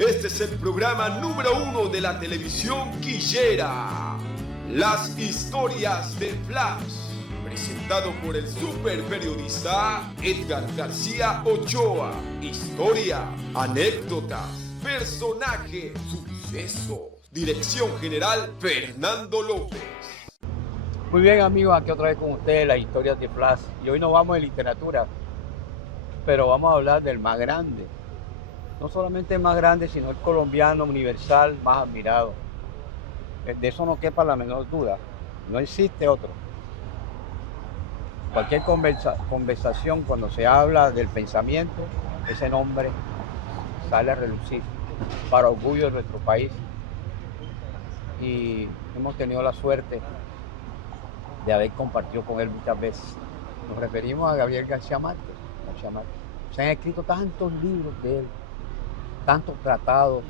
Este es el programa número 1 de la televisión quillera. Las historias de Flash. Presentado por el super periodista Edgar García Ochoa. Historia, anécdotas, personajes, sucesos. Dirección general Fernando López. Muy bien, amigos, aquí otra vez con ustedes las historias de Flash. Y hoy nos vamos de literatura, pero vamos a hablar del más grande. No solamente el más grande, sino el colombiano universal más admirado. De eso no quepa la menor duda. No existe otro. Cualquier conversación, cuando se habla del pensamiento, ese nombre sale a relucir para orgullo de nuestro país. Y hemos tenido la suerte de haber compartido con él muchas veces. Nos referimos a Gabriel García Márquez. Se han escrito tantos libros de él, tantos tratados,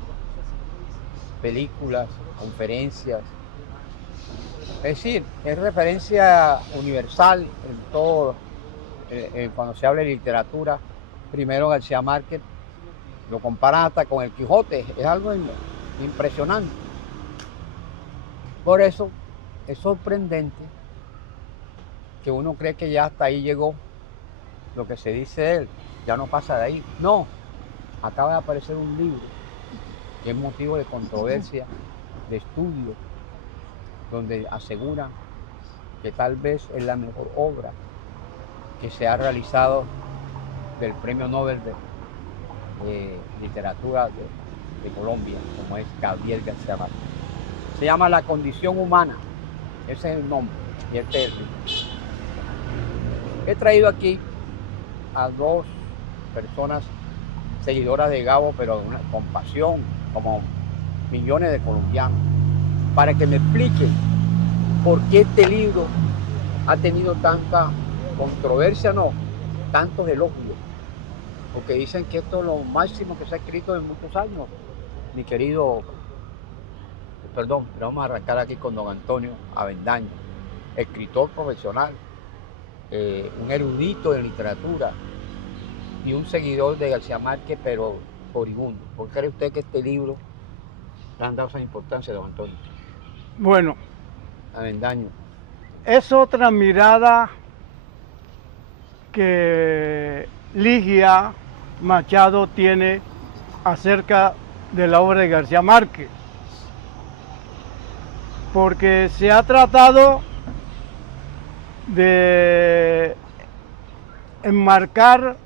películas, conferencias. Es decir, es referencia universal en todo, cuando se habla de literatura. Primero García Márquez, lo comparan hasta con el Quijote, es algo impresionante. Por eso es sorprendente que uno cree que ya hasta ahí llegó lo que se dice de él, ya no pasa de ahí. No, acaba de aparecer un libro que es motivo de controversia, de estudio, donde aseguran que tal vez es la mejor obra que se ha realizado del Premio Nobel de Literatura de Colombia, como es Gabriel García Márquez. Se llama La Condición Humana, ese es el nombre, y este es el libro. He traído aquí a dos personas seguidoras de Gabo, pero con pasión, como millones de colombianos, para que me expliquen por qué este libro ha tenido tanta controversia, no, tantos elogios, porque dicen que esto es lo máximo que se ha escrito en muchos años. Mi querido, pero vamos a arrancar aquí con don Antonio Avendaño, escritor profesional, un erudito de literatura y un seguidor de García Márquez, pero furibundo. ¿Por qué cree usted que este libro le han dado esa importancia, don Antonio Bueno, Avendaño? es otra mirada que Ligia Machado tiene acerca de la obra de García Márquez, porque se ha tratado de enmarcar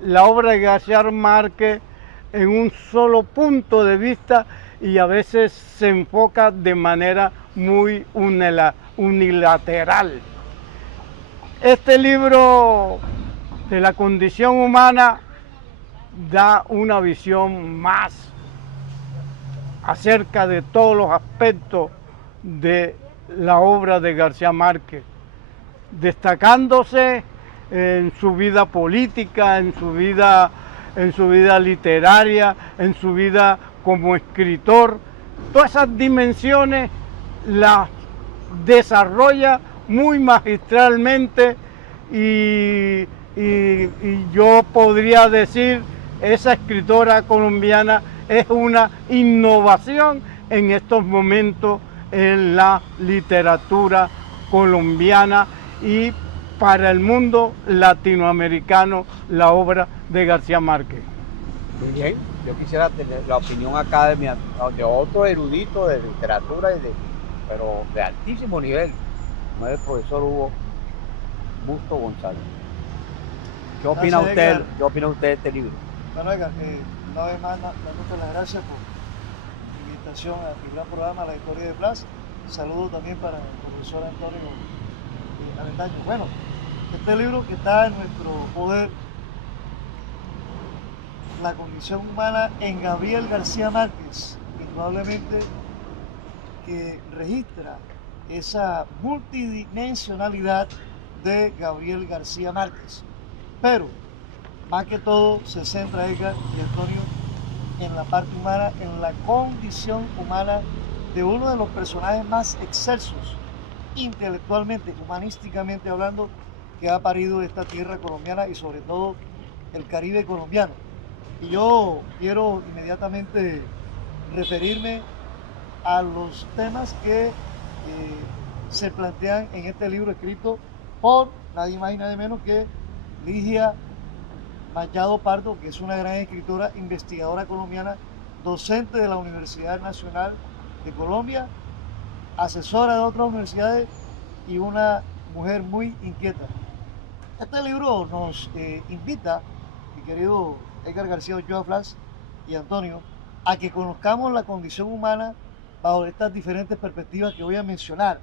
la obra de García Márquez en un solo punto de vista y a veces se enfoca de manera muy unilateral. Este libro de la condición humana da una visión más acerca de todos los aspectos de la obra de García Márquez, destacándose en su vida política, en su vida literaria, en su vida como escritor. Todas esas dimensiones las desarrolla muy magistralmente y yo podría decir, esa escritora colombiana es una innovación en estos momentos en la literatura colombiana y para el mundo latinoamericano la obra de García Márquez. Muy bien, yo quisiera tener la opinión acá de otro erudito de literatura, pero de altísimo nivel, como es el profesor Hugo Busto González. ¿Qué opina usted de este libro? Bueno, Edgar, una vez más dándote las gracias por la invitación a mi gran programa La Historia de Flash. Saludos también para el profesor Antonio Avendaño. Bueno, este libro que está en nuestro poder, La Condición Humana, en Gabriel García Márquez, indudablemente que registra esa multidimensionalidad de Gabriel García Márquez. Pero, más que todo, se centra, Edgar y Antonio, en la parte humana, en la condición humana de uno de los personajes más excelsos, intelectualmente, humanísticamente hablando, que ha parido esta tierra colombiana y sobre todo el Caribe colombiano. Y yo quiero inmediatamente referirme a los temas que se plantean en este libro escrito por nadie más y nadie menos que Ligia Machado Pardo, que es una gran escritora, investigadora colombiana, docente de la Universidad Nacional de Colombia, asesora de otras universidades y una mujer muy inquieta. Este libro nos invita, mi querido Edgar García Ochoa Flas y Antonio, a que conozcamos la condición humana bajo estas diferentes perspectivas que voy a mencionar.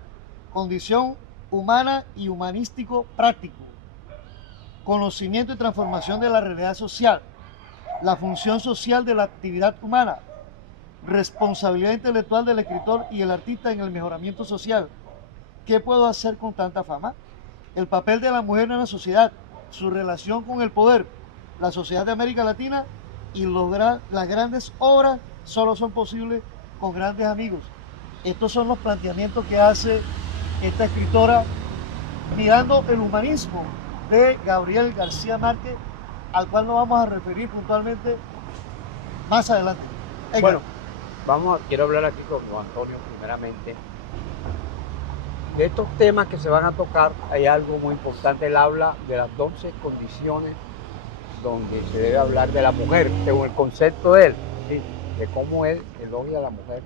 Condición humana y humanístico práctico, conocimiento y transformación de la realidad social, la función social de la actividad humana, responsabilidad intelectual del escritor y el artista en el mejoramiento social. ¿Qué puedo hacer con tanta fama? El papel de la mujer en la sociedad, su relación con el poder, la sociedad de América Latina y las grandes obras solo son posibles con grandes amigos. Estos son los planteamientos que hace esta escritora mirando el humanismo de Gabriel García Márquez, al cual nos vamos a referir puntualmente más adelante. Edgar. Bueno, quiero hablar aquí con Antonio primeramente. De estos temas que se van a tocar hay algo muy importante. Él habla de las 12 condiciones donde se debe hablar de la mujer, según el concepto de él, ¿sí? De cómo él elogia a la mujer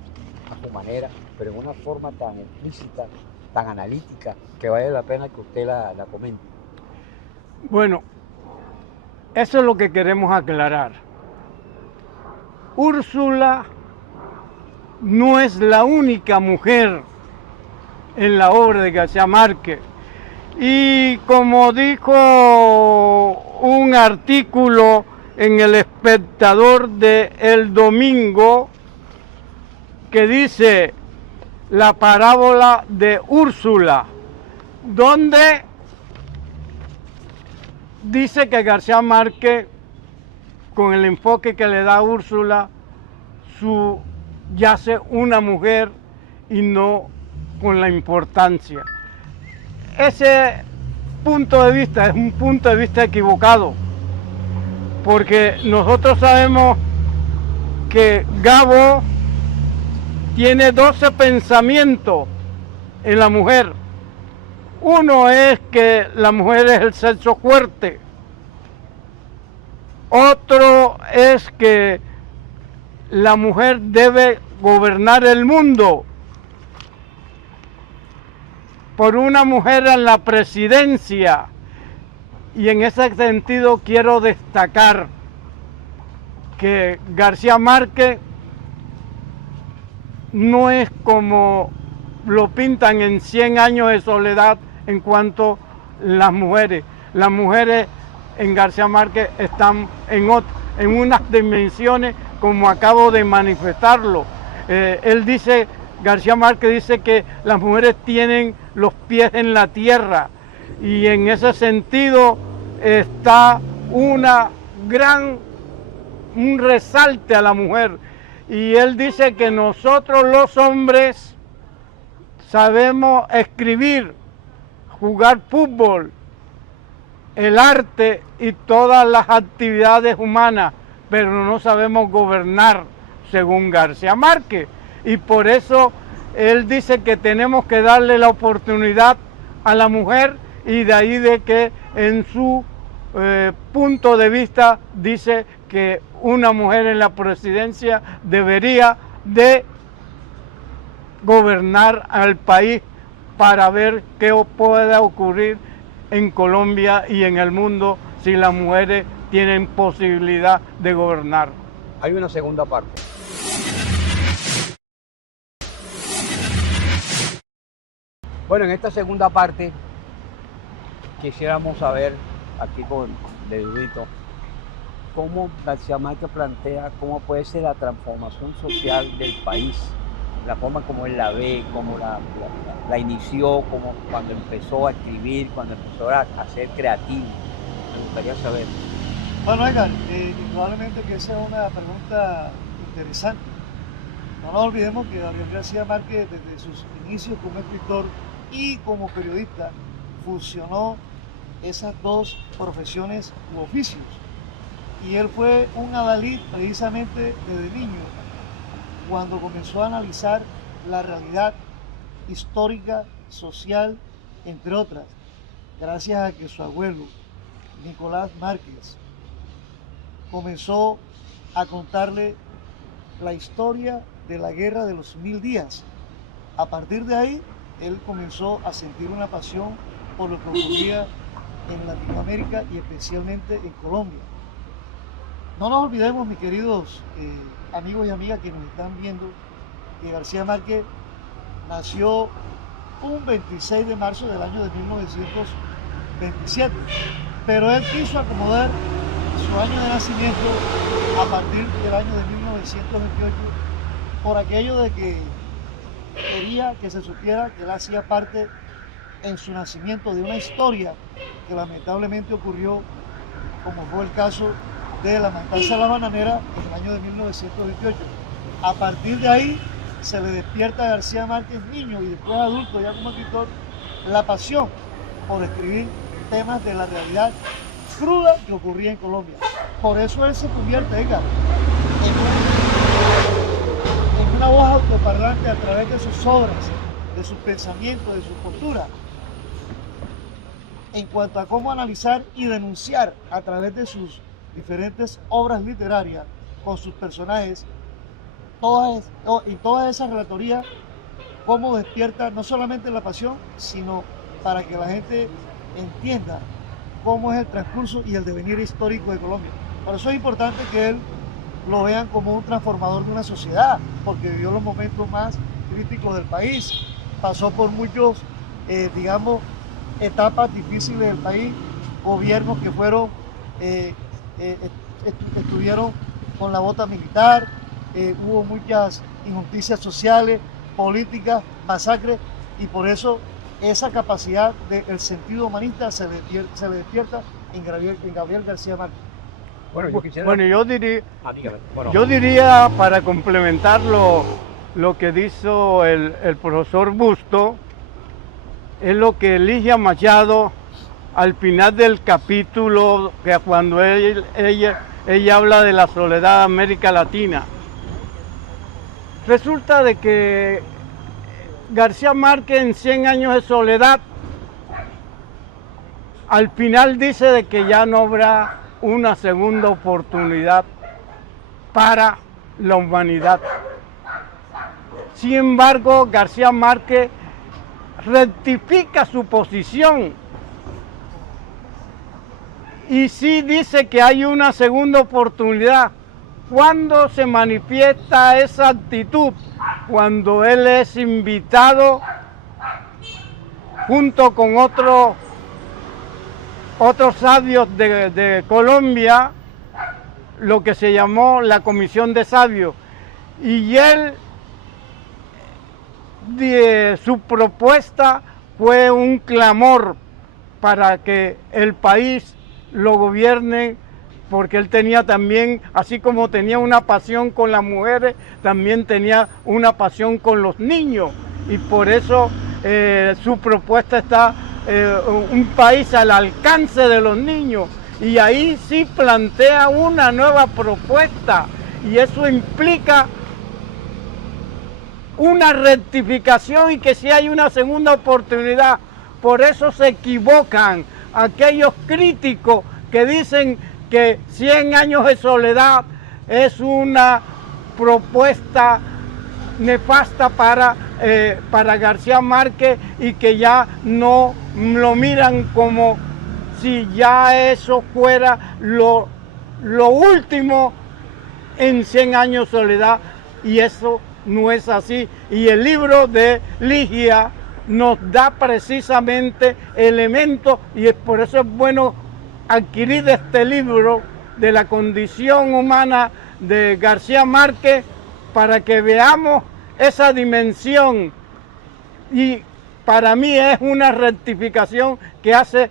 a su manera, pero en una forma tan explícita, tan analítica, que vale la pena que usted la comente. Bueno, eso es lo que queremos aclarar. Úrsula no es la única mujer en la obra de García Márquez. Y como dijo un artículo en El Espectador de el domingo, que dice la parábola de Úrsula, donde dice que García Márquez, con el enfoque que le da a Úrsula, yace una mujer y no con la importancia. Ese punto de vista es un punto de vista equivocado, porque nosotros sabemos que Gabo tiene 12 pensamientos en la mujer. Uno es que la mujer es el sexo fuerte. Otro es que la mujer debe gobernar el mundo. Por una mujer en la presidencia. Y en ese sentido quiero destacar que García Márquez no es como lo pintan en 100 años de soledad en cuanto a las mujeres. Las mujeres en García Márquez están en unas dimensiones como acabo de manifestarlo. García Márquez dice que las mujeres tienen los pies en la tierra y en ese sentido está un resalte a la mujer. Y él dice que nosotros los hombres sabemos escribir, jugar fútbol, el arte y todas las actividades humanas, pero no sabemos gobernar, según García Márquez. Y por eso él dice que tenemos que darle la oportunidad a la mujer, y de ahí de que en su punto de vista dice que una mujer en la presidencia debería de gobernar al país para ver qué puede ocurrir en Colombia y en el mundo si las mujeres tienen posibilidad de gobernar. Hay una segunda parte. Bueno, en esta segunda parte quisiéramos saber, aquí con Dedudito, cómo García Márquez plantea cómo puede ser la transformación social del país, la forma como él la ve, cómo la inició, como cuando empezó a escribir, cuando empezó a ser creativo. Me gustaría saber. Bueno, Edgar, indudablemente que esa es una pregunta interesante. No nos olvidemos que Gabriel García Márquez, desde sus inicios como escritor y como periodista, fusionó esas dos profesiones u oficios. y él fue un adalid precisamente desde niño, cuando comenzó a analizar la realidad histórica, social, entre otras, gracias a que su abuelo, Nicolás Márquez, comenzó a contarle la historia de la Guerra de los 1000 días. A partir de ahí, él comenzó a sentir una pasión por lo que ocurría en Latinoamérica y especialmente en Colombia. No nos olvidemos, mis queridos amigos y amigas que nos están viendo, que García Márquez nació un 26 de marzo del año de 1927, pero él quiso acomodar su año de nacimiento a partir del año de 1928 por aquello de que quería que se supiera que él hacía parte en su nacimiento de una historia que lamentablemente ocurrió, como fue el caso de la matanza de la bananera en el año de 1928. A partir de ahí se le despierta a García Márquez, niño y después adulto, ya como escritor, la pasión por escribir temas de la realidad cruda que ocurría en Colombia. Por eso él se convierte, en una voz autoparlante a través de sus obras, de sus pensamientos, de su postura, en cuanto a cómo analizar y denunciar a través de sus diferentes obras literarias con sus personajes, toda esa relatoría, cómo despierta no solamente la pasión, sino para que la gente entienda cómo es el transcurso y el devenir histórico de Colombia. Por eso es importante que él lo vean como un transformador de una sociedad, porque vivió los momentos más críticos del país, pasó por muchos, digamos, etapas difíciles del país, gobiernos que fueron, estuvieron con la bota militar, hubo muchas injusticias sociales, políticas, masacres, y por eso esa capacidad del sentido humanista se le despierta en Gabriel García Márquez. Bueno, yo diría, para complementar lo que dijo el profesor Busto, es lo que Ligia Machado al final del capítulo, que cuando ella habla de la soledad de América Latina. Resulta de que García Márquez en 100 años de soledad, al final dice de que ya no habrá una segunda oportunidad para la humanidad. Sin embargo, García Márquez rectifica su posición y sí dice que hay una segunda oportunidad. ¿Cuándo se manifiesta esa actitud? Cuando él es invitado junto con otros sabios de Colombia, lo que se llamó la Comisión de Sabios, y él, su propuesta fue un clamor para que el país lo gobierne, porque él tenía también, así como tenía una pasión con las mujeres, también tenía una pasión con los niños, y por eso su propuesta está un país al alcance de los niños, y ahí sí plantea una nueva propuesta, y eso implica una rectificación y que sí hay una segunda oportunidad. Por eso se equivocan aquellos críticos que dicen que 100 años de soledad es una propuesta nefasta para García Márquez, y que ya no lo miran como si ya eso fuera lo último en 100 años de soledad, y eso no es así. Y el libro de Ligia nos da precisamente elementos, y es por eso es bueno adquirir este libro de la condición humana de García Márquez, para que veamos esa dimensión. Y para mí es una rectificación que hace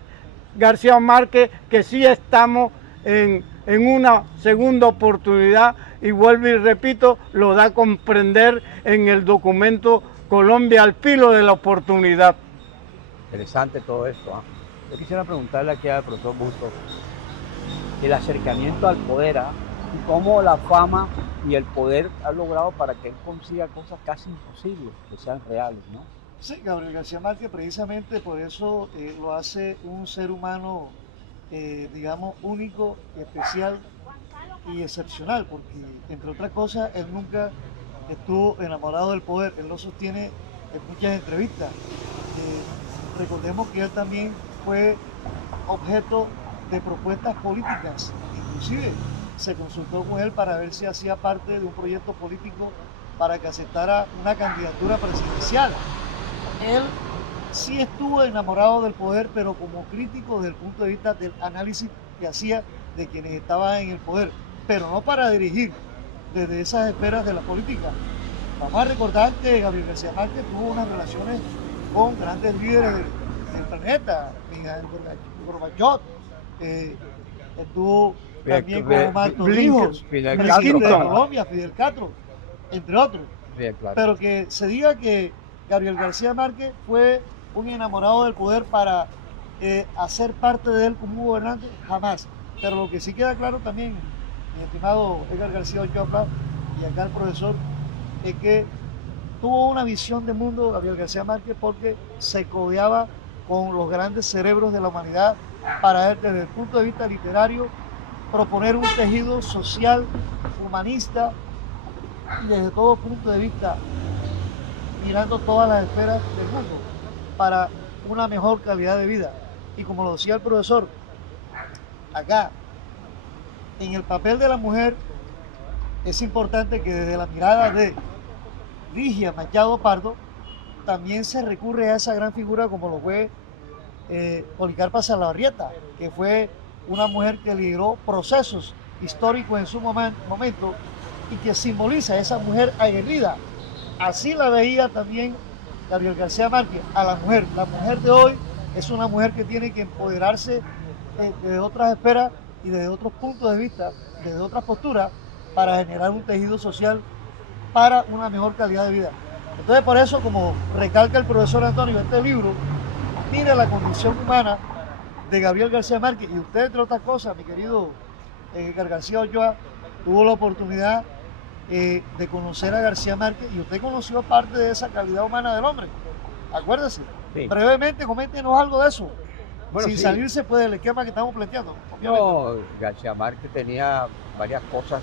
García Márquez, que sí estamos en una segunda oportunidad, y vuelvo y repito, lo da a comprender en el documento Colombia al filo de la oportunidad. Interesante todo esto. Yo quisiera preguntarle aquí al profesor Busto, el acercamiento al poder, ¿ah? Y cómo la fama y el poder han logrado para que él consiga cosas casi imposibles, que sean reales, ¿no? Sí, Gabriel García Márquez precisamente por eso lo hace un ser humano, digamos, único, especial y excepcional, porque entre otras cosas él nunca estuvo enamorado del poder, él lo sostiene en muchas entrevistas. Recordemos que él también fue objeto de propuestas políticas, inclusive se consultó con él para ver si hacía parte de un proyecto político para que aceptara una candidatura presidencial. Él sí estuvo enamorado del poder, pero como crítico desde el punto de vista del análisis que hacía de quienes estaban en el poder, pero no para dirigir desde esas esferas de la política. Vamos a recordar que Gabriel García Márquez tuvo unas relaciones con grandes líderes del planeta, Mikhail Gorbachev, estuvo también con Marcos Hijos, presidente de Colombia, Fidel Castro, entre otros. Bien, claro. Pero que se diga que Gabriel García Márquez fue un enamorado del poder para hacer parte de él como un gobernante, jamás. Pero lo que sí queda claro también, mi estimado Edgar García Ochoa y acá el profesor, es que tuvo una visión de mundo Gabriel García Márquez porque se codeaba con los grandes cerebros de la humanidad para él, desde el punto de vista literario, proponer un tejido social, humanista, y desde todo punto de vista, mirando todas las esferas del mundo, para una mejor calidad de vida. Y como lo decía el profesor, acá, en el papel de la mujer, es importante que desde la mirada de Ligia Machado Pardo, también se recurre a esa gran figura como lo fue Policarpa Salabarrieta, que fue una mujer que lideró procesos históricos en su momento y que simboliza a esa mujer aguerrida. Así la veía también Gabriel García Márquez a la mujer. La mujer de hoy es una mujer que tiene que empoderarse de otras esferas y desde otros puntos de vista, desde otras posturas, para generar un tejido social para una mejor calidad de vida. Entonces, por eso, como recalca el profesor Antonio, este libro mira la condición humana de Gabriel García Márquez. Y usted, entre otras cosas, mi querido García Ochoa, tuvo la oportunidad de conocer a García Márquez y usted conoció parte de esa calidad humana del hombre. Acuérdese. Sí. Brevemente, coméntenos algo de eso. Bueno, sin salirse pues del esquema que estamos planteando. No, García Márquez tenía varias cosas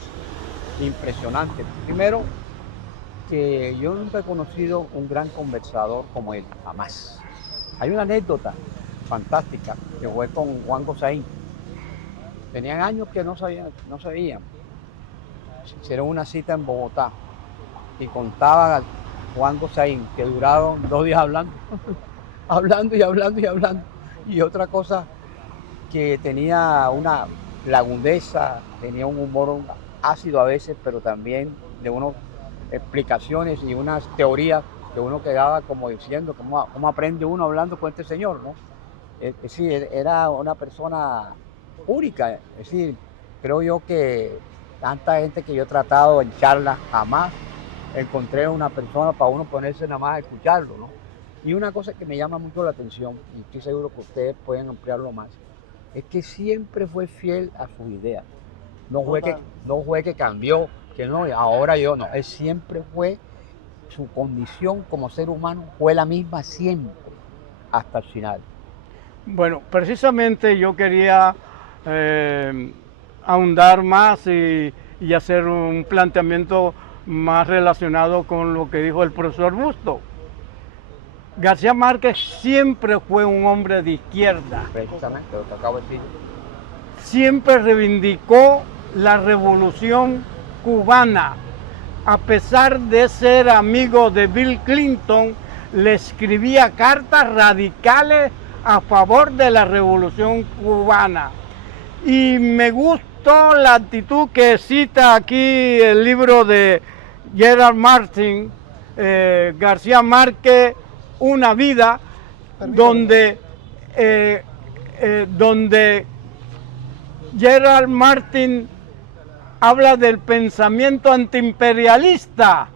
impresionantes. Primero, que yo nunca he conocido un gran conversador como él, jamás. Hay una anécdota fantástica que fue con Juan Gosaín. Tenían años que no se veían. Hicieron una cita en Bogotá y contaban a Juan Gosaín que duraron 2 días hablando, hablando. Y otra cosa, que tenía una lagundeza, tenía un humor ácido a veces, pero también de unas explicaciones y unas teorías que uno quedaba como diciendo, ¿cómo aprende uno hablando con este señor, ¿no? Es decir, era una persona única. Es decir, creo yo que tanta gente que yo he tratado en charlas, jamás encontré una persona para uno ponerse nada más a escucharlo, ¿no? Y una cosa que me llama mucho la atención, y estoy seguro que ustedes pueden ampliarlo más, es que siempre fue fiel a sus ideas. No fue que cambió, que no, ahora yo no. Él siempre fue, su condición como ser humano fue la misma siempre, hasta el final. Bueno, precisamente yo quería ahondar más y hacer un planteamiento más relacionado con lo que dijo el profesor Busto. García Márquez siempre fue un hombre de izquierda. Precisamente, lo que acabo de decir. Siempre reivindicó la revolución cubana. A pesar de ser amigo de Bill Clinton, le escribía cartas radicales a favor de la revolución cubana. Y me gustó la actitud que cita aquí el libro de Gerard Martin, García Márquez, Una vida, donde Gerard Martin habla del pensamiento antiimperialista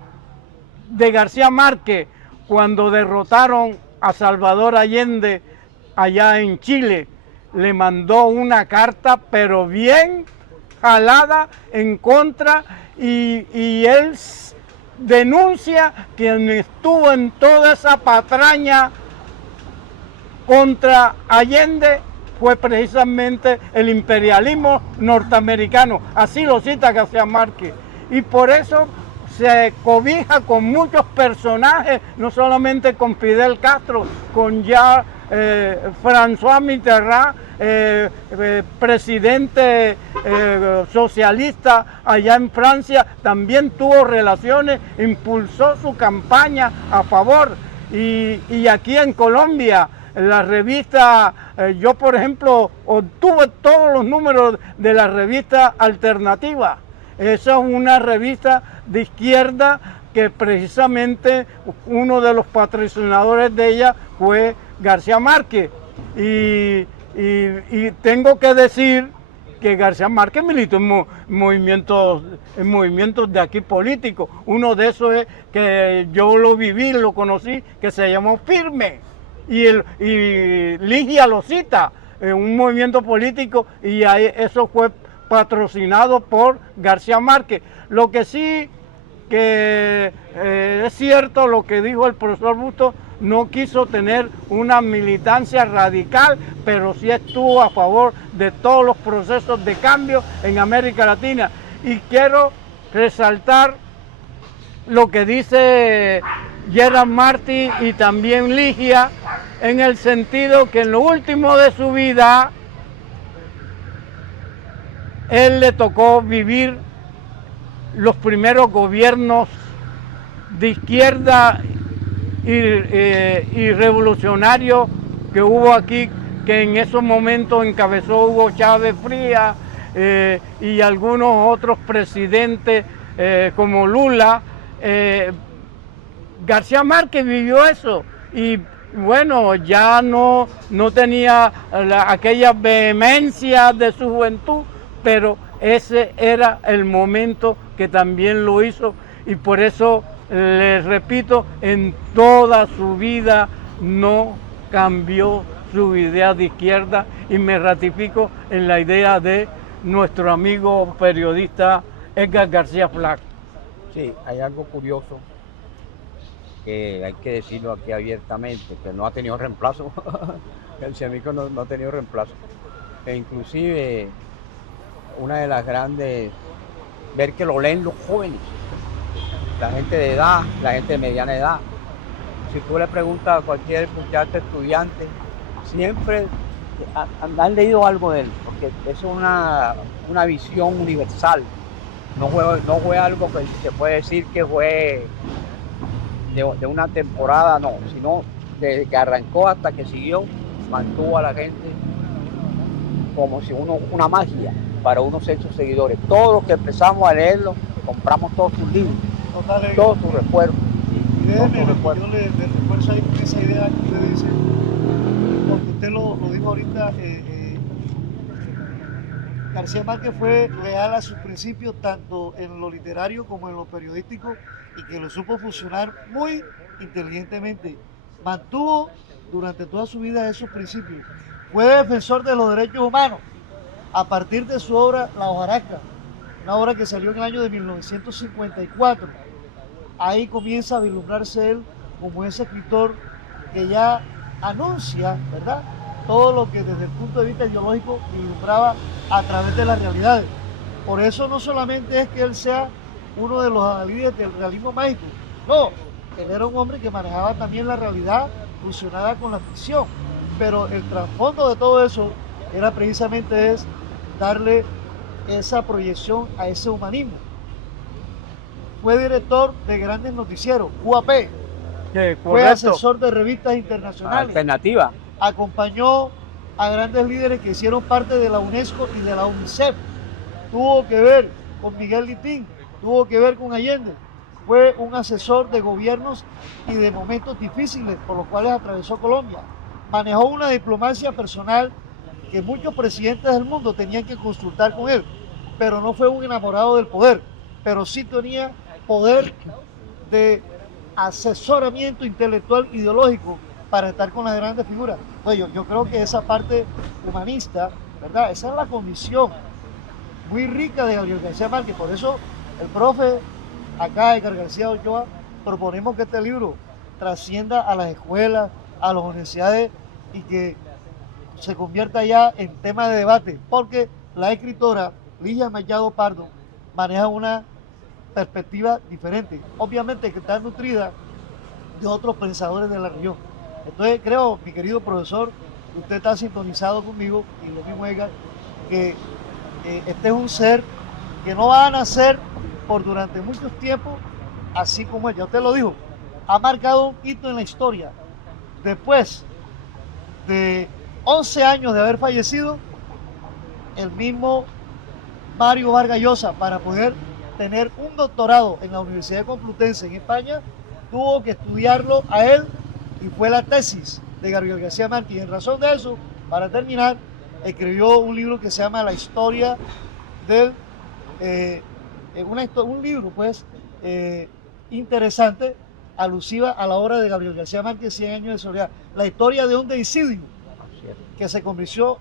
de García Márquez cuando derrotaron a Salvador Allende allá en Chile, le mandó una carta, pero bien jalada en contra, y él denuncia quien estuvo en toda esa patraña contra Allende fue precisamente el imperialismo norteamericano. Así lo cita García Márquez. Y por eso se cobija con muchos personajes, no solamente con Fidel Castro, con ya François Mitterrand, presidente socialista allá en Francia, también tuvo relaciones, impulsó su campaña a favor. Y aquí en Colombia, la revista, yo por ejemplo obtuve todos los números de la revista Alternativa. Esa es una revista de izquierda que precisamente uno de los patrocinadores de ella fue García Márquez. Y tengo que decir que García Márquez militó en movimientos de aquí políticos. Uno de esos es que yo lo viví, lo conocí, que se llamó Firme. Y Ligia lo cita, un movimiento político, y ahí eso fue patrocinado por García Márquez. Lo que sí que es cierto lo que dijo el profesor Bustos, no quiso tener una militancia radical, pero sí estuvo a favor de todos los procesos de cambio en América Latina. Y quiero resaltar lo que dice Gerard Martí y también Ligia, en el sentido que en lo último de su vida, él le tocó vivir los primeros gobiernos de izquierda y revolucionarios que hubo aquí, que en esos momentos encabezó Hugo Chávez Frías y algunos otros presidentes como Lula. García Márquez vivió eso y bueno, ya no tenía aquella vehemencia de su juventud, pero ese era el momento que también lo hizo, y por eso les repito, en toda su vida no cambió su idea de izquierda, y me ratifico en la idea de nuestro amigo periodista Edgar García Flack. Sí, hay algo curioso que hay que decirlo aquí abiertamente, que no ha tenido reemplazo. El Ciamico no ha tenido reemplazo. E inclusive una de las grandes, ver que lo leen los jóvenes, la gente de edad, la gente de mediana edad. Si tú le preguntas a cualquier muchacho estudiante, siempre han leído algo de él, porque es una visión universal. No fue algo que se puede decir que fue de una temporada, no, sino desde que arrancó hasta que siguió, mantuvo a la gente como si una magia para unos ser sus seguidores. Todos los que empezamos a leerlo, compramos todos sus libros, todos sus recuerdos. Y déjeme, yo le refuerzo ahí con esa idea que usted dice, porque usted lo dijo ahorita, García Márquez fue leal a sus principios tanto en lo literario como en lo periodístico, y que lo supo funcionar muy inteligentemente. Mantuvo durante toda su vida esos principios. Fue defensor de los derechos humanos a partir de su obra La Hojarasca, una obra que salió en el año de 1954. Ahí comienza a vislumbrarse él como ese escritor que ya anuncia, ¿verdad?, todo lo que desde el punto de vista ideológico vislumbraba a través de las realidades. Por eso no solamente es que él sea uno de los líderes del realismo mágico, no, él era un hombre que manejaba también la realidad fusionada con la ficción, pero el trasfondo de todo eso era precisamente darle esa proyección a ese humanismo. Fue director de grandes noticieros, UAP, fue asesor de revistas internacionales, Alternativa, acompañó a grandes líderes que hicieron parte de la UNESCO y de la UNICEF, tuvo que ver con Miguel Litín, tuvo que ver con Allende, fue un asesor de gobiernos y de momentos difíciles por los cuales atravesó Colombia, manejó una diplomacia personal que muchos presidentes del mundo tenían que consultar con él, pero no fue un enamorado del poder, pero sí tenía poder de asesoramiento intelectual ideológico para estar con las grandes figuras. Pues yo creo que esa parte humanista, ¿verdad? Esa es la condición muy rica de Gabriel García Márquez. Por eso el profe acá, Edgar García Ochoa, proponemos que este libro trascienda a las escuelas, a las universidades y que se convierta ya en tema de debate, porque la escritora Ligia Machado Pardo maneja una perspectiva diferente, obviamente que está nutrida de otros pensadores de la región. Entonces creo, mi querido profesor, que usted está sintonizado conmigo, y lo mismo Edgar, que este es un ser que no va a nacer por durante muchos tiempos, así como ella. Usted lo dijo, ha marcado un hito en la historia. Después de 11 años de haber fallecido, el mismo Mario Vargas Llosa, para poder tener un doctorado en la Universidad Complutense en España, tuvo que estudiarlo a él y fue la tesis de Gabriel García Márquez. Y en razón de eso, para terminar, escribió un libro que se llama La historia del... un libro pues interesante, alusiva a la obra de Gabriel García Márquez, 100 años de soledad. La historia de un deicidio que se convirtió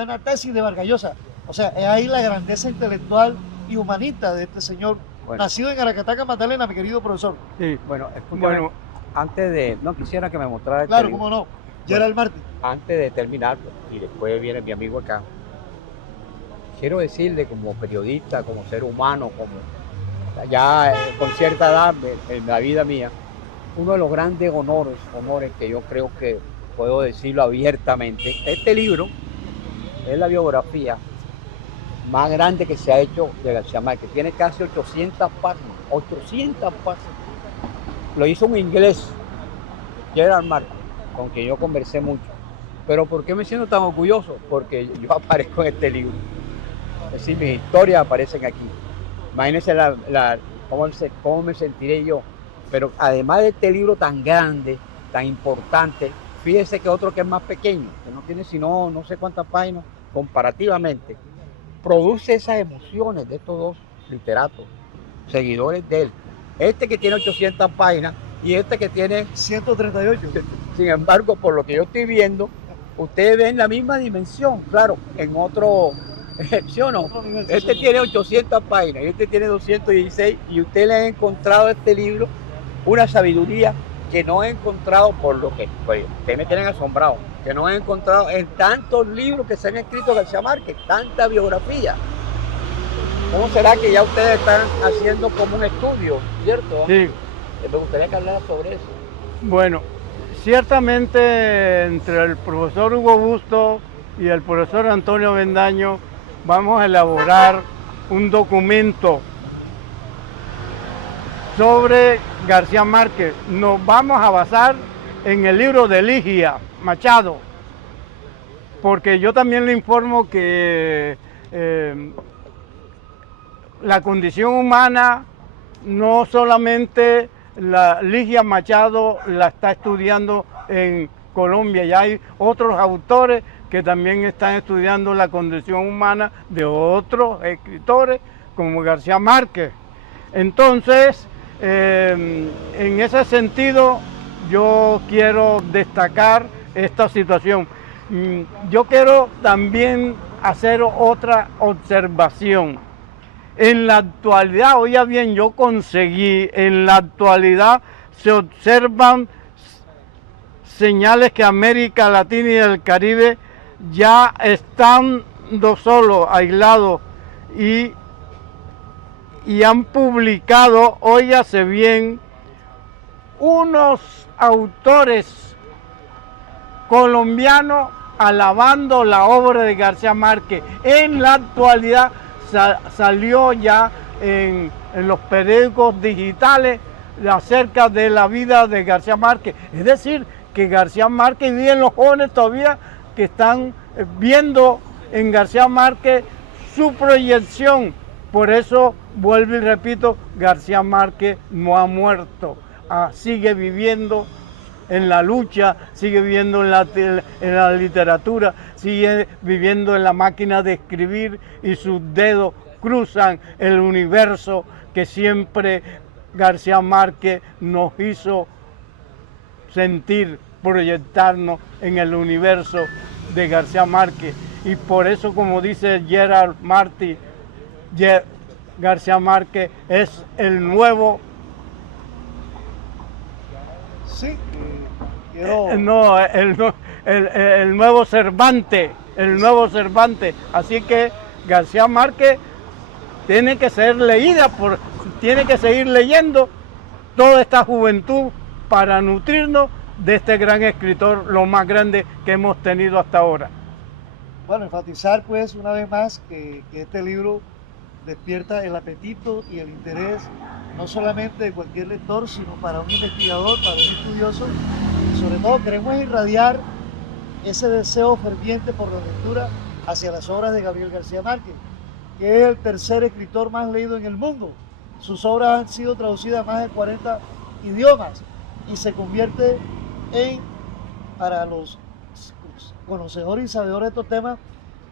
en la tesis de Vargas Llosa. O sea, es ahí la grandeza intelectual y humanista de este señor, nacido en Aracataca, Magdalena, mi querido profesor. Sí, bueno, escúchame, antes de... No, quisiera que me mostrara este Claro, libro. cómo no. Gerald Martin. Antes de terminar, y después viene mi amigo acá, quiero decirle como periodista, como ser humano, como ya con cierta edad en la vida mía, uno de los grandes honores que yo creo que puedo decirlo abiertamente, este libro es la biografía más grande que se ha hecho de García Márquez. Tiene casi 800 páginas, 800 páginas. Lo hizo un inglés, Gerald Martin, con quien yo conversé mucho. Pero ¿por qué me siento tan orgulloso? Porque yo aparezco en este libro. Es decir, mis historias aparecen aquí. Imagínense cómo me sentiré yo. Pero además de este libro tan grande, tan importante, fíjese que otro que es más pequeño, que no tiene sino no sé cuántas páginas comparativamente, produce esas emociones de estos dos literatos, seguidores de él. Este que tiene 800 páginas y este que tiene 138. Sin embargo, por lo que yo estoy viendo, ustedes ven la misma dimensión, claro, en otro, ¿sí o no? Este tiene 800 páginas y este tiene 216 y ustedes le han encontrado a este libro una sabiduría que no he encontrado, por lo que pues, ustedes me tienen asombrado, que no he encontrado en tantos libros que se han escrito García Márquez, tanta biografía. ¿Cómo será que ya ustedes están haciendo como un estudio, cierto? Sí. Me gustaría que hablara sobre eso. Bueno, ciertamente entre el profesor Hugo Busto y el profesor Antonio Bendaño vamos a elaborar un documento sobre García Márquez. Nos vamos a basar en el libro de Ligia Machado, porque yo también le informo que la condición humana no solamente la Ligia Machado la está estudiando en Colombia, ya hay otros autores que también están estudiando la condición humana de otros escritores como García Márquez. Entonces, en ese sentido, yo quiero destacar esta situación. Yo quiero también hacer otra observación. En la actualidad, oiga bien, yo conseguí, en la actualidad se observan señales que América Latina y el Caribe ya están solos, aislados, y han publicado, óigase bien, unos autores colombianos alabando la obra de García Márquez. En la actualidad salió ya en los periódicos digitales acerca de la vida de García Márquez. Es decir, que García Márquez, viven los jóvenes todavía que están viendo en García Márquez su proyección. Por eso, vuelvo y repito, García Márquez no ha muerto, sigue viviendo en la lucha, sigue viviendo en la literatura, sigue viviendo en la máquina de escribir y sus dedos cruzan el universo que siempre García Márquez nos hizo sentir, proyectarnos en el universo de García Márquez. Y por eso, como dice Gerard Martí, García Márquez es el nuevo... Sí, quiero... No, el nuevo Cervantes, el nuevo Cervantes. Así que García Márquez tiene que ser leída, tiene que seguir leyendo toda esta juventud para nutrirnos de este gran escritor, lo más grande que hemos tenido hasta ahora. Bueno, enfatizar pues una vez más que este libro despierta el apetito y el interés no solamente de cualquier lector, sino para un investigador, para un estudioso. Y sobre todo queremos irradiar ese deseo ferviente por la lectura hacia las obras de Gabriel García Márquez, que es el tercer escritor más leído en el mundo. Sus obras han sido traducidas a más de 40 idiomas y se convierte en, para los conocedores y sabedores de estos temas,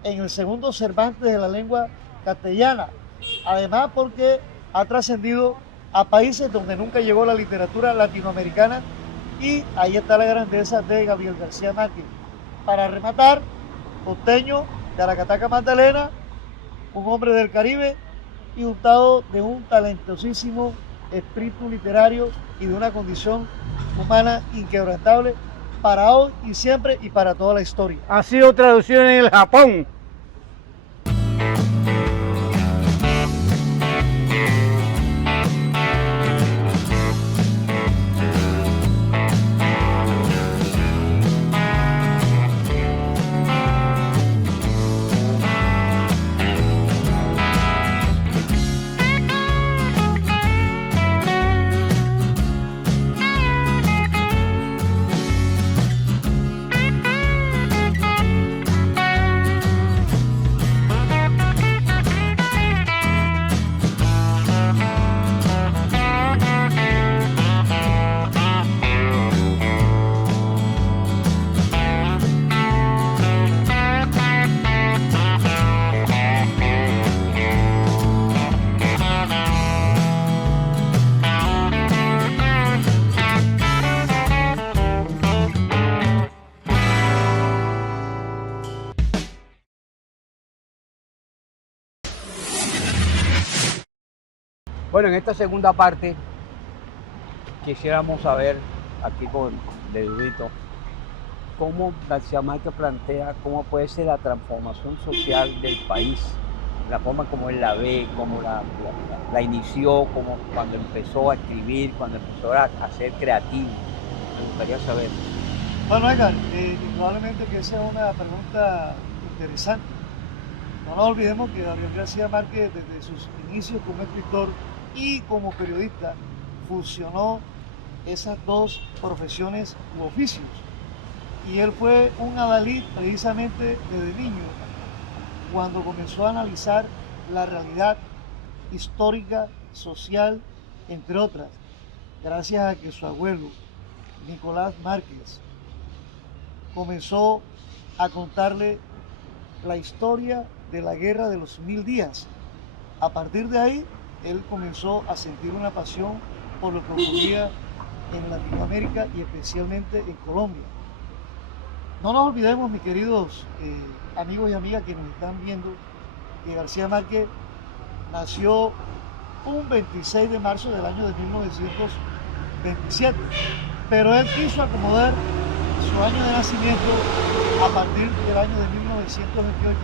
en el segundo Cervantes de la lengua castellana. Además porque ha trascendido a países donde nunca llegó la literatura latinoamericana, y ahí está la grandeza de Gabriel García Márquez. Para rematar, costeño de Aracataca, Magdalena, un hombre del Caribe y dotado de un talentosísimo espíritu literario y de una condición humana inquebrantable para hoy y siempre y para toda la historia. Ha sido traducido en el Japón. Bueno, en esta segunda parte quisiéramos saber, aquí con Dedito, cómo García Márquez plantea cómo puede ser la transformación social del país, la forma como él la ve, cómo la inició, como cuando empezó a escribir, cuando empezó a ser creativo. Me gustaría saber. Bueno, Edgar, indudablemente que esa es una pregunta interesante. No nos olvidemos que Gabriel García Márquez, desde sus inicios como escritor y como periodista, fusionó esas dos profesiones u oficios. Y él fue un adalid precisamente desde niño, cuando comenzó a analizar la realidad histórica, social, entre otras, gracias a que su abuelo, Nicolás Márquez, comenzó a contarle la historia de la Guerra de los 1000 días. A partir de ahí, él comenzó a sentir una pasión por lo que ocurría en Latinoamérica y especialmente en Colombia. No nos olvidemos, mis queridos amigos y amigas que nos están viendo, que García Márquez nació un 26 de marzo del año de 1927, pero él quiso acomodar su año de nacimiento a partir del año de 1928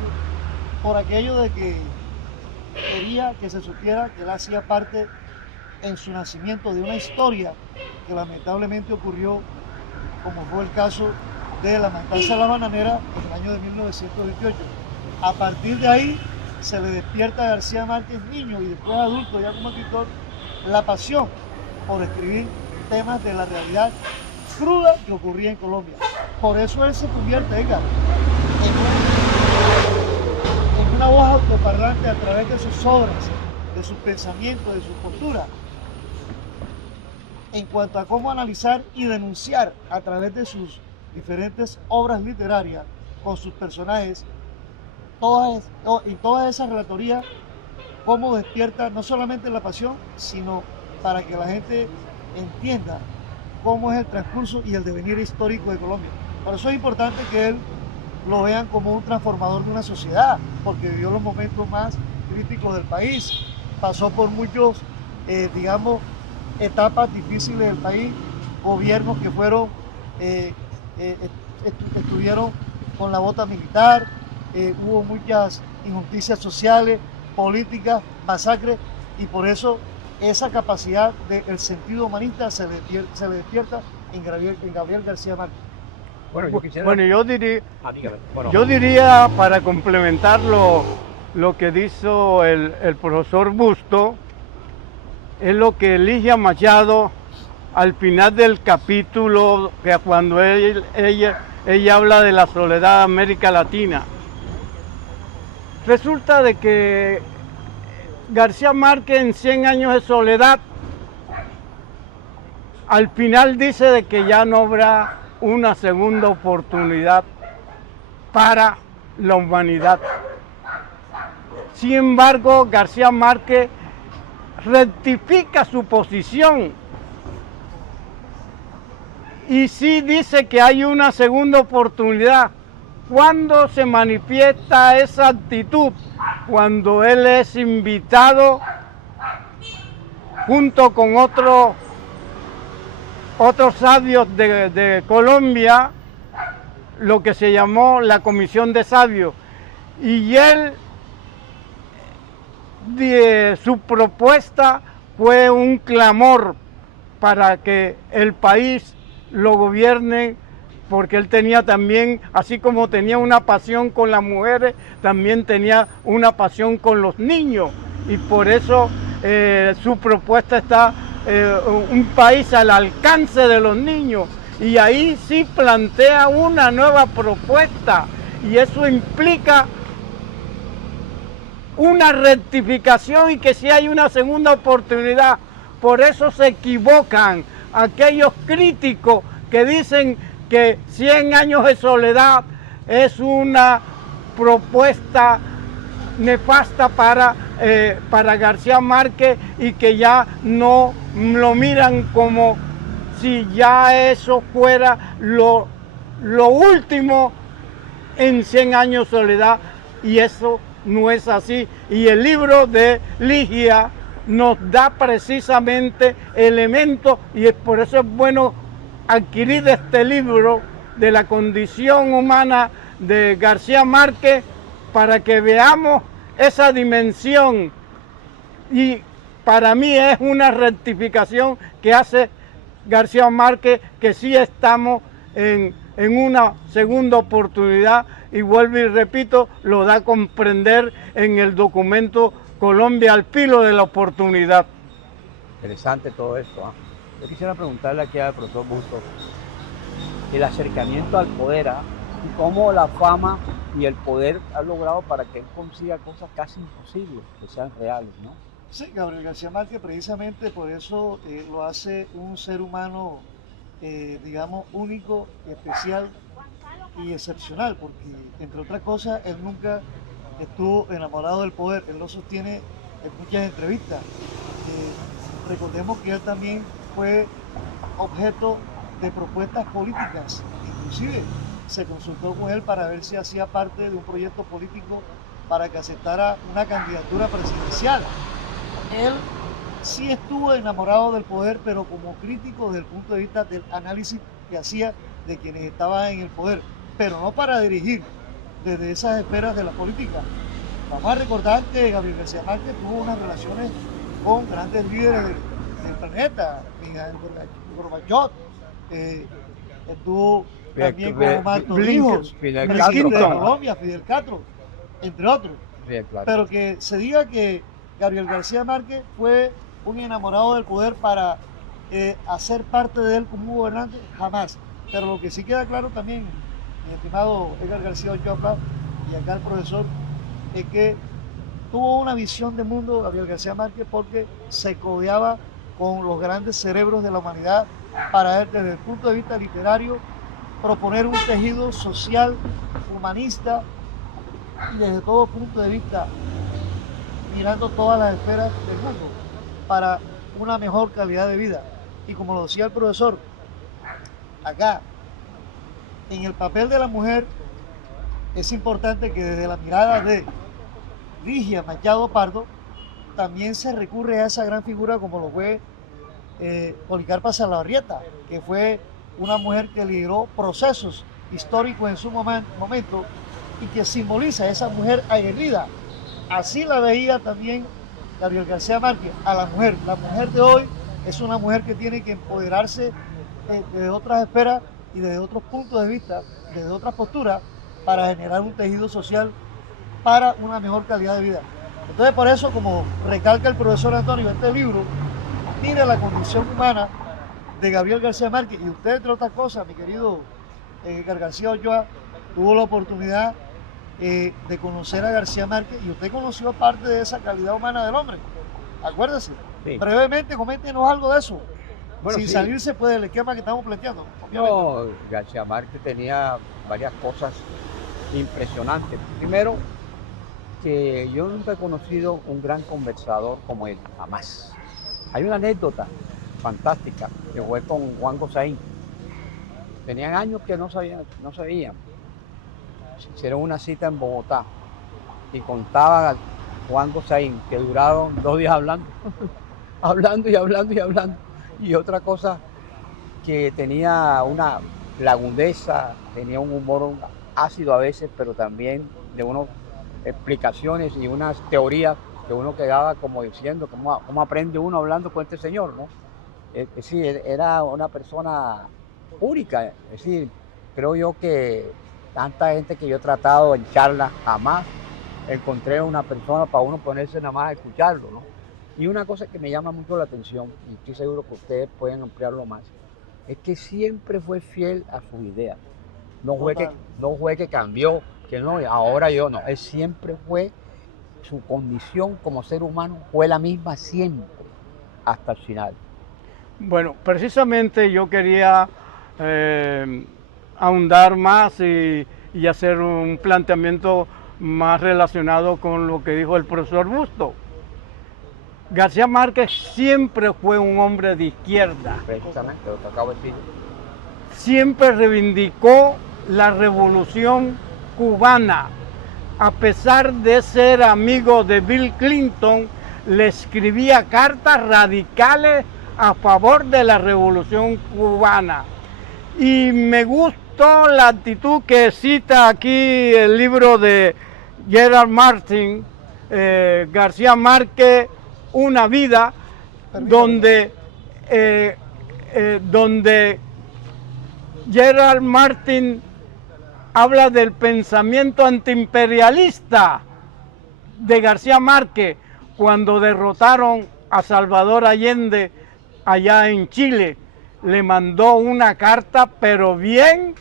por aquello de que quería que se supiera que él hacía parte en su nacimiento de una historia que lamentablemente ocurrió, como fue el caso de la matanza de la bananera en el año de 1928. A partir de ahí se le despierta a García Márquez, niño y después adulto, ya como escritor, la pasión por escribir temas de la realidad cruda que ocurría en Colombia. Por eso él se convierte, Edgar, en una voz autoparlante a través de sus obras, de sus pensamientos, de su postura, en cuanto a cómo analizar y denunciar a través de sus diferentes obras literarias con sus personajes, toda esa relatoría, cómo despierta no solamente la pasión, sino para que la gente entienda cómo es el transcurso y el devenir histórico de Colombia. Por eso es importante que él lo vean como un transformador de una sociedad, porque vivió los momentos más críticos del país, pasó por muchos, digamos, etapas difíciles del país, gobiernos que fueron, estuvieron con la bota militar, hubo muchas injusticias sociales, políticas, masacres, y por eso esa capacidad del sentido humanista se le despierta en Gabriel García Márquez. Bueno, yo quisiera... Bueno, yo diría, dígame. Bueno, yo diría, para complementar lo que dijo el profesor Busto, es lo que Ligia Machado al final del capítulo, que cuando ella habla de la soledad de América Latina. Resulta de que García Márquez en 100 años de soledad, al final dice de que ya no habrá una segunda oportunidad para la humanidad. Sin embargo, García Márquez rectifica su posición y sí dice que hay una segunda oportunidad. ¿Cuándo se manifiesta esa actitud? Cuando él es invitado junto con otros sabios de Colombia, lo que se llamó la Comisión de Sabios, y él, su propuesta fue un clamor para que el país lo gobierne, porque él tenía también, así como tenía una pasión con las mujeres, también tenía una pasión con los niños, y por eso su propuesta está un país al alcance de los niños, y ahí sí plantea una nueva propuesta, y eso implica una rectificación y que si hay una segunda oportunidad. Por eso se equivocan aquellos críticos que dicen que 100 años de soledad es una propuesta nefasta para García Márquez, y que ya no lo miran como si ya eso fuera lo último en 100 años de soledad, y eso no es así. Y el libro de Ligia nos da precisamente elementos, y por eso es bueno adquirir este libro de la condición humana de García Márquez, para que veamos esa dimensión. Y para mí es una rectificación que hace García Márquez, que sí estamos en una segunda oportunidad, y vuelvo y repito, lo da a comprender en el documento Colombia al filo de la oportunidad. interesante todo esto, ¿eh? Yo quisiera preguntarle aquí al profesor Busto el acercamiento al poder, y cómo la fama y el poder han logrado para que él consiga cosas casi imposibles, que sean reales, ¿no? Sí, Gabriel García Márquez precisamente por eso lo hace un ser humano, digamos, único, especial y excepcional, porque entre otras cosas él nunca estuvo enamorado del poder. Él lo sostiene en muchas entrevistas. Recordemos que él también fue objeto de propuestas políticas, inclusive se consultó con él para ver si hacía parte de un proyecto político para que aceptara una candidatura presidencial. Él sí estuvo enamorado del poder, pero como crítico desde el punto de vista del análisis que hacía de quienes estaban en el poder, pero no para dirigir desde esas esferas de la política. Vamos a recordar que Gabriel García Márquez tuvo unas relaciones con grandes líderes del planeta, Mikhail Gorbachev, estuvo también con Omar Torrijos, Fidel presidente de Castro. Colombia, Fidel Castro, entre otros. Sí, claro. Pero que se diga que Gabriel García Márquez fue un enamorado del poder para hacer parte de él como un gobernante, jamás. Pero lo que sí queda claro también, mi estimado Edgar García Ochoa y acá el profesor, es que tuvo una visión de mundo Gabriel García Márquez, porque se codeaba con los grandes cerebros de la humanidad para él, desde el punto de vista literario, proponer un tejido social, humanista, y desde todo punto de vista, mirando todas las esferas del mundo, para una mejor calidad de vida. Y como lo decía el profesor, acá, en el papel de la mujer, es importante que desde la mirada de Ligia Machado Pardo también se recurre a esa gran figura como lo fue Policarpa Salabarrieta, que fue una mujer que lideró procesos históricos en su momento y que simboliza a esa mujer aguerrida. Así la veía también Gabriel García Márquez, a la mujer. La mujer de hoy es una mujer que tiene que empoderarse de otras esferas y desde otros puntos de vista, desde otras posturas, para generar un tejido social para una mejor calidad de vida. Entonces, por eso, como recalca el profesor Antonio en este libro, mire la condición humana de Gabriel García Márquez. Y usted, entre otras cosas, mi querido García Ochoa, tuvo la oportunidad de conocer a García Márquez y usted conoció parte de esa calidad humana del hombre. Acuérdese. Sí. Brevemente, coméntenos algo de eso. Bueno, sin salirse pues del esquema que estamos planteando. No, García Márquez tenía varias cosas impresionantes. Primero, que yo nunca he conocido un gran conversador como él, jamás. Hay una anécdota fantástica que fue con Juan Gosaín. Tenían años que no sabían. Hicieron una cita en Bogotá y contaba a Juan Gosaín que duraron 2 días hablando, hablando. Y otra cosa, que tenía una lagundeza, tenía un humor ácido a veces, pero también de unas explicaciones y unas teorías que uno quedaba como diciendo, ¿cómo aprende uno hablando con este señor, no? Es decir, era una persona única, es decir, creo yo que tanta gente que yo he tratado en charlas, jamás encontré una persona para uno ponerse nada más a escucharlo, ¿no? Y una cosa que me llama mucho la atención, y estoy seguro que ustedes pueden ampliarlo más, es que siempre fue fiel a sus ideas. No fue que cambió, que no, ahora yo no. Él siempre fue, su condición como ser humano fue la misma siempre, hasta el final. Bueno, precisamente yo quería ahondar más y hacer un planteamiento más relacionado con lo que dijo el profesor Busto. García Márquez siempre fue un hombre de izquierda. Precisamente, lo que acabo de decir. Siempre reivindicó la revolución cubana. A pesar de ser amigo de Bill Clinton, le escribía cartas radicales a favor de la revolución cubana. Y me gustó la actitud que cita aquí el libro de Gerard Martin, García Márquez, Una vida, donde Gerard Martin habla del pensamiento antiimperialista de García Márquez cuando derrotaron a Salvador Allende allá en Chile. Le mandó una carta pero bien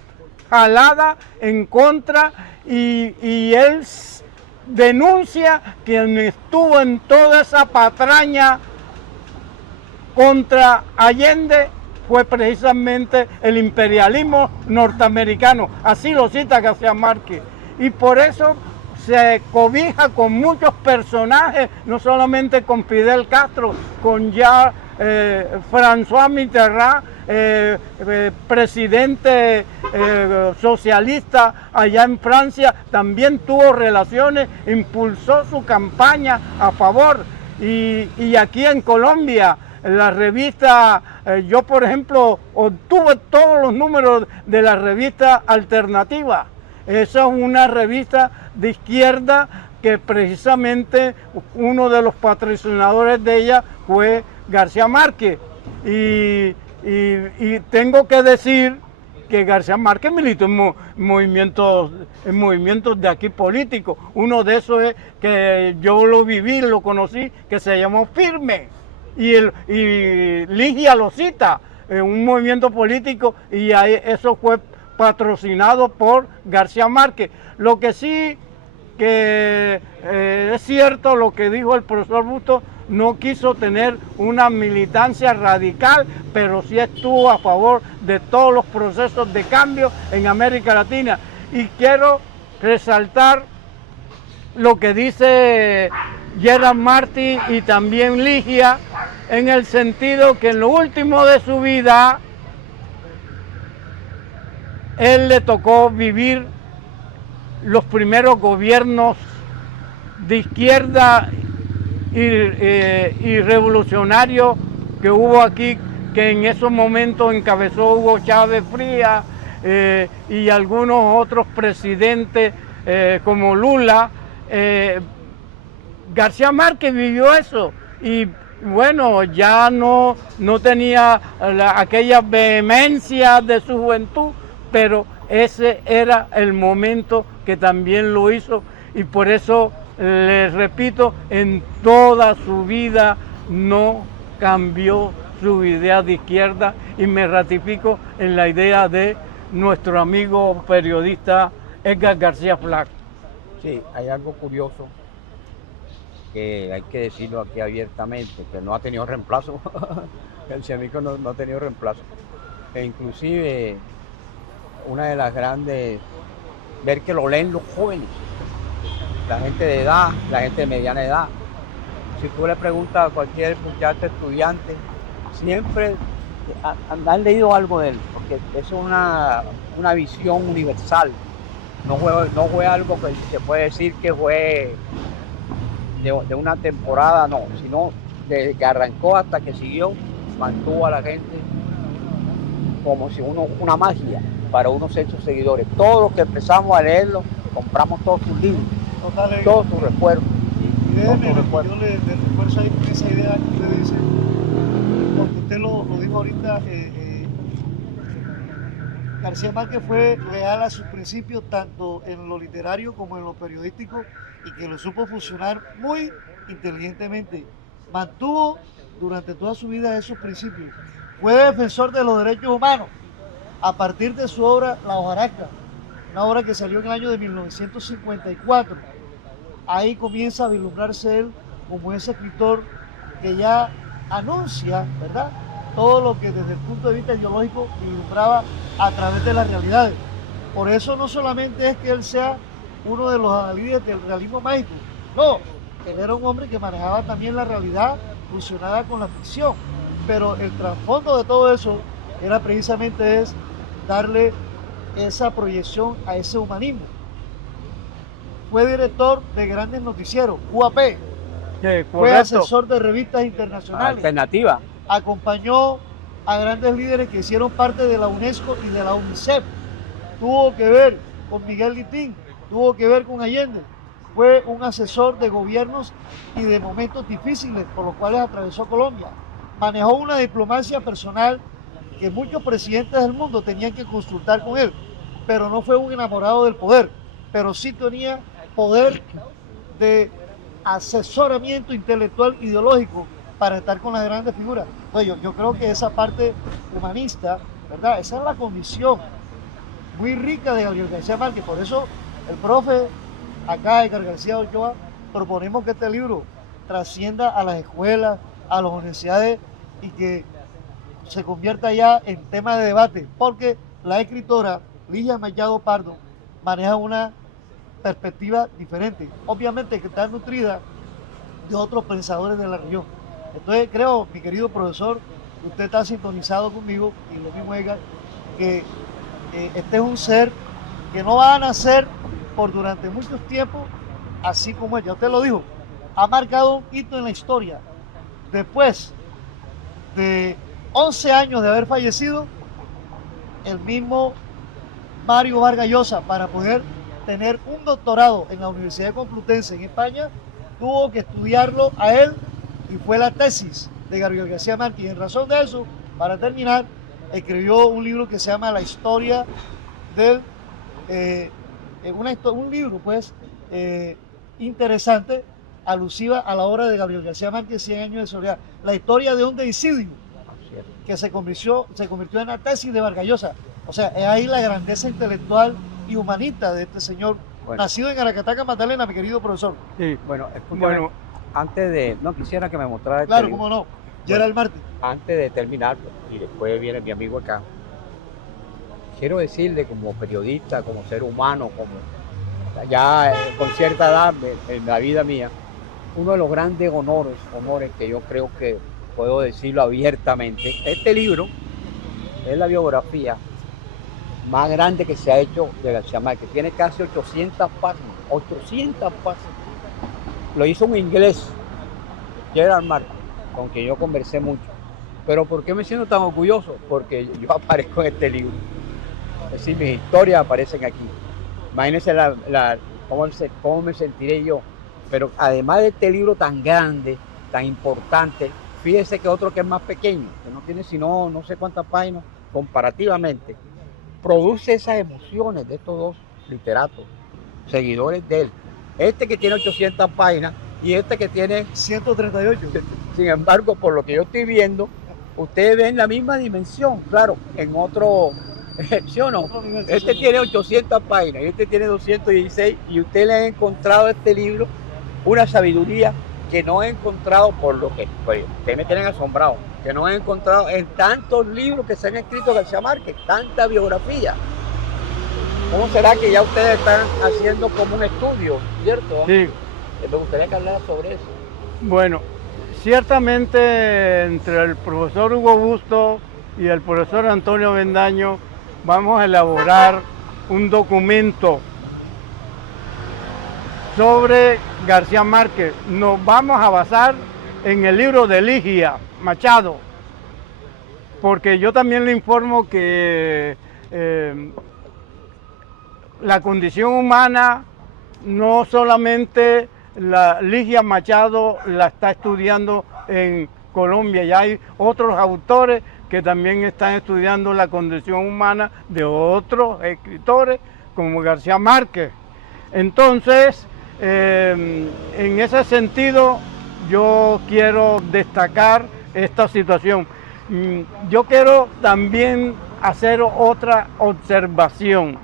jalada en contra y él denuncia que quien estuvo en toda esa patraña contra Allende fue precisamente el imperialismo norteamericano. Así lo cita García Márquez. Y por eso se cobija con muchos personajes, no solamente con Fidel Castro, con ya François Mitterrand, presidente socialista allá en Francia, también tuvo relaciones, impulsó su campaña a favor. Y aquí en Colombia, la revista, yo por ejemplo obtuve todos los números de la revista Alternativa. Esa es una revista de izquierda que precisamente uno de los patrocinadores de ella fue García Márquez. Y tengo que decir que García Márquez militó en movimientos de aquí políticos. Uno de esos es que yo lo viví, lo conocí, que se llamó Firme. Y Ligia lo cita, un movimiento político, y eso fue patrocinado por García Márquez. Lo que sí que es cierto lo que dijo el profesor Busto, no quiso tener una militancia radical, pero sí estuvo a favor de todos los procesos de cambio en América Latina. Y quiero resaltar lo que dice Gerard Martin y también Ligia, en el sentido que en lo último de su vida, él le tocó vivir los primeros gobiernos de izquierda y revolucionarios que hubo aquí, que en esos momentos encabezó Hugo Chávez Frías y algunos otros presidentes como Lula. García Márquez vivió eso y bueno, ya no tenía aquella vehemencia de su juventud, pero ese era el momento que también lo hizo y por eso, les repito, en toda su vida no cambió su idea de izquierda y me ratifico en la idea de nuestro amigo periodista Edgar García Flaco. Sí, hay algo curioso que hay que decirlo aquí abiertamente, que no ha tenido reemplazo. El Chemico no ha tenido reemplazo. E inclusive una de las grandes, ver que lo leen los jóvenes, la gente de edad, la gente de mediana edad. Si tú le preguntas a cualquier muchacho estudiante, siempre han leído algo de él, porque es una visión universal. No fue algo que se puede decir que fue de una temporada, no, sino desde que arrancó hasta que siguió, mantuvo a la gente como si una magia para unos ser sus seguidores. Todos los que empezamos a leerlo, compramos todos sus libros, todos sus recuerdos. Y déjeme, yo le refuerzo ahí con esa idea que usted dice, porque usted lo dijo ahorita, García Márquez fue leal a sus principios tanto en lo literario como en lo periodístico y que lo supo fusionar muy inteligentemente. Mantuvo durante toda su vida esos principios. Fue defensor de los derechos humanos a partir de su obra La hojarasca, una obra que salió en el año de 1954. Ahí comienza a vislumbrarse él como ese escritor que ya anuncia, ¿verdad?, todo lo que desde el punto de vista ideológico vislumbraba a través de las realidades. Por eso no solamente es que él sea uno de los líderes del realismo mágico, no, él era un hombre que manejaba también la realidad fusionada con la ficción, pero el trasfondo de todo eso era precisamente darle esa proyección a ese humanismo. Fue director de grandes noticieros, UAP, fue asesor de revistas internacionales, Alternativa. Acompañó a grandes líderes que hicieron parte de la UNESCO y de la UNICEF, tuvo que ver con Miguel Litín, tuvo que ver con Allende, fue un asesor de gobiernos y de momentos difíciles por los cuales atravesó Colombia, manejó una diplomacia personal que muchos presidentes del mundo tenían que consultar con él, pero no fue un enamorado del poder, pero sí tenía poder de asesoramiento intelectual ideológico para estar con las grandes figuras. Entonces, yo creo que esa parte humanista, ¿verdad?, esa es la condición muy rica de Gabriel García Márquez. Por eso el profe acá, Edgar García Ochoa, proponemos que este libro trascienda a las escuelas, a las universidades y que se convierta ya en tema de debate, porque la escritora Ligia Machado Pardo maneja una perspectiva diferente, obviamente que está nutrida de otros pensadores de la región. Entonces creo, mi querido profesor, que usted está sintonizado conmigo, y lo mismo Edgar, que este es un ser que no va a nacer por durante muchos tiempos, así como ella, usted lo dijo, ha marcado un hito en la historia. Después de 11 años de haber fallecido, el mismo Mario Vargas Llosa, para poder tener un doctorado en la Universidad Complutense en España, tuvo que estudiarlo a él y fue la tesis de Gabriel García Márquez. Y en razón de eso, para terminar, escribió un libro que se llama La historia del... un libro pues interesante, alusiva a la obra de Gabriel García Márquez, 100 años de soledad, la historia de un deicidio que se convirtió en la tesis de Vargas Llosa. O sea, es ahí la grandeza intelectual y humanista de este señor, nacido en Aracataca, Magdalena, mi querido profesor. Sí, bueno, antes de, no quisiera que me mostrara. Claro, cómo no, Gerald Martin. Antes de terminar, y después viene mi amigo acá, quiero decirle como periodista, como ser humano, como ya con cierta edad en la vida mía, uno de los grandes honores que yo creo que puedo decirlo abiertamente, este libro es la biografía más grande que se ha hecho de García Márquez. Tiene casi 800 páginas. 800 páginas. Lo hizo un inglés, Gerard Martin, con quien yo conversé mucho. Pero ¿por qué me siento tan orgulloso? Porque yo aparezco en este libro. Es decir, mis historias aparecen aquí. Imagínense cómo me sentiré yo. Pero además de este libro tan grande, tan importante, fíjese que otro que es más pequeño, que no tiene sino no sé cuántas páginas comparativamente, produce esas emociones de estos dos literatos, seguidores de él. Este que tiene 800 páginas y este que tiene 138. Sin embargo, por lo que yo estoy viendo, ustedes ven la misma dimensión, claro, en otro, ¿sí o no? Este tiene 800 páginas y este tiene 216 y ustedes le han encontrado a este libro una sabiduría que no he encontrado, por lo que pues, ustedes me tienen asombrado, que no he encontrado en tantos libros que se han escrito de García Márquez, tanta biografía. ¿Cómo será que ya ustedes están haciendo como un estudio, cierto? Sí. Me gustaría que hablara sobre eso. Bueno, ciertamente entre el profesor Hugo Busto y el profesor Antonio Bendaño vamos a elaborar un documento sobre García Márquez. Nos vamos a basar en el libro de Ligia Machado, porque yo también le informo que la condición humana no solamente Ligia Machado la está estudiando en Colombia, ya hay otros autores que también están estudiando la condición humana de otros escritores como García Márquez. Entonces, en ese sentido, yo quiero destacar esta situación. Yo quiero también hacer otra observación.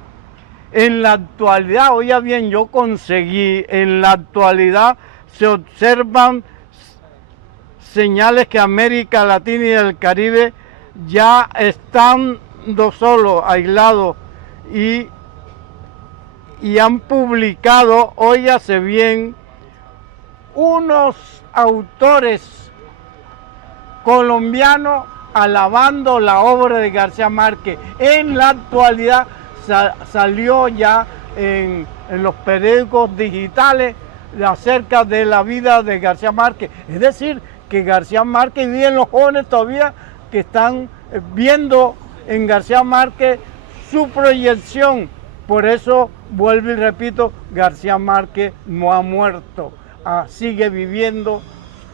En la actualidad, oiga bien, yo conseguí, en la actualidad se observan señales que América Latina y el Caribe ya están solos, aislados, y han publicado, óigase bien, unos autores colombianos alabando la obra de García Márquez. En la actualidad salió ya en los periódicos digitales acerca de la vida de García Márquez. Es decir, que García Márquez, viven los jóvenes todavía que están viendo en García Márquez su proyección. Por eso, vuelvo y repito, García Márquez no ha muerto, sigue viviendo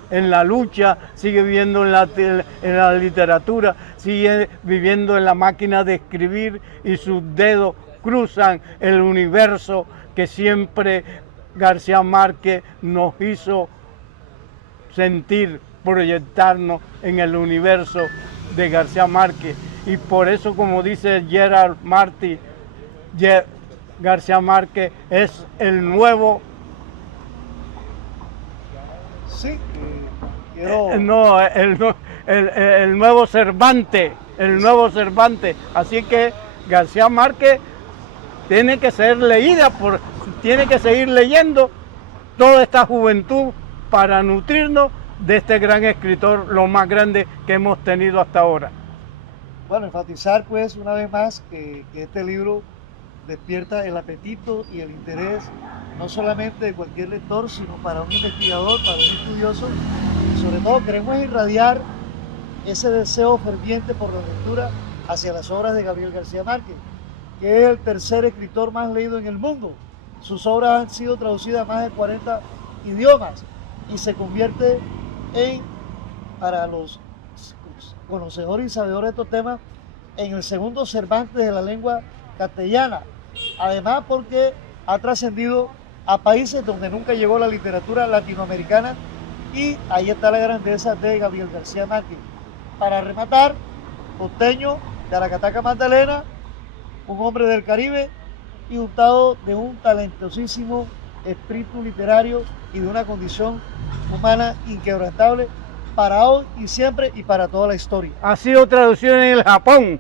en la lucha, sigue viviendo en la literatura, sigue viviendo en la máquina de escribir y sus dedos cruzan el universo que siempre García Márquez nos hizo sentir, proyectarnos en el universo de García Márquez. Y por eso, como dice Gerard Martin, García Márquez es el nuevo... Sí, el nuevo Cervantes, el nuevo Cervantes. Así que García Márquez tiene que ser leída, tiene que seguir leyendo toda esta juventud para nutrirnos de este gran escritor, lo más grande que hemos tenido hasta ahora. Bueno, enfatizar pues una vez más que este libro despierta el apetito y el interés no solamente de cualquier lector, sino para un investigador, para un estudioso. Y sobre todo queremos irradiar ese deseo ferviente por la lectura hacia las obras de Gabriel García Márquez, que es el tercer escritor más leído en el mundo. Sus obras han sido traducidas a más de 40 idiomas y se convierte para los conocedores y sabedores de estos temas, en el segundo Cervantes de la lengua castellana. Además, porque ha trascendido a países donde nunca llegó la literatura latinoamericana, y ahí está la grandeza de Gabriel García Márquez. Para rematar, costeño de Aracataca, Magdalena, un hombre del Caribe y dotado de un talentosísimo espíritu literario y de una condición humana inquebrantable para hoy y siempre y para toda la historia. Ha sido traducido en el Japón.